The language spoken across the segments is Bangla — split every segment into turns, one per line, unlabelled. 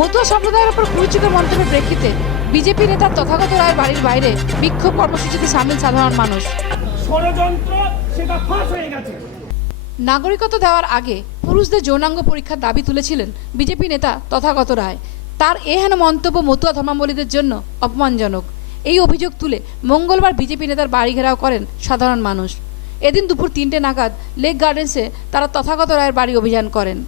মতুয়া সম্প্রদায়ের উপর কুরুচিকর মন্তব্যের প্রেক্ষিতে বিজেপি নেতা তথাগত রায়ের বাড়ির বাইরে বিক্ষোভ কর্মসূচিতে সামিল সাধারণ মানুষ।
ষড়যন্ত্র সেটা ফাঁস হয়ে গেছে।
নাগরিকত্ব দেওয়ার আগে পুরুষদের যৌনাঙ্গ পরীক্ষার দাবি তুলেছিলেন বিজেপি নেতা তথাগত রায়। তার এহেন মন্তব্য মতুয়া ধর্মাবলীদের জন্য অপমানজনক। এই অভিযোগ তুলে মঙ্গলবার বিজেপি নেতার বাড়ি ঘেরাও করেন সাধারণ মানুষ। এদিন দুপুর তিনটে নাগাদ লেক গার্ডেন্সে তারা তথাগত রায়ের বাড়ি অভিযান করেন।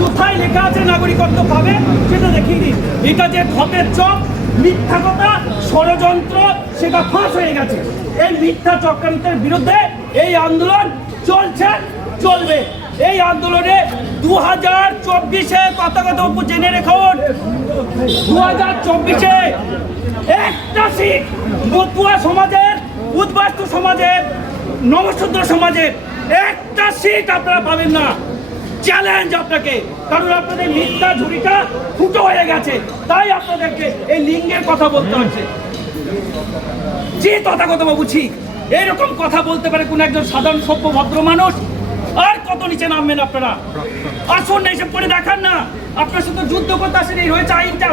কোথায় লেখা আছে নাগরিকত্ব পাবে সেটা দেখিয়ে দিন। এটা যে ঘটের চক, মিথ্যা কথা, ষড়যন্ত্র, সেটা ফাঁস হয়ে গেছে। এই মিথ্যা চক্রান্তের বিরুদ্ধে এই আন্দোলন চলছে, চলবে। এই আন্দোলনে দু হাজার চব্বিশে কথা কথা জেনে রেখুন দু হাজার চব্বিশে একটা সিট মতুয়া সমাজের, উদ্বাস্তু সমাজের নবশূদ্র সমাজের একটা সিট আপনারা পাবেন না। চ্যালেঞ্জ আপনাকে। কারণ আপনাদের মিথ্যা ঝুড়িটা ফুটো হয়ে গেছে। তাই আপনাদেরকে এই লিঙ্গের কথা বলতে হচ্ছে। যে তথাগত বাবু ঠিক এইরকম কথা বলতে পারে কোন একজন সাধারণ সভ্য ভদ্র মানুষ? আর কত নিচে নামবেন আপনারা? আসুন না এসে পড়ে দেখান না। আপনার সাথে যুদ্ধ করতে আসেন, এই রয়েছে আইনটা।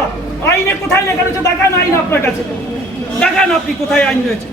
আইনে কোথায় লেখা রয়েছে, দেখান আইন আপনার কাছে। দেখান আপনি কোথায় আইন রয়েছে।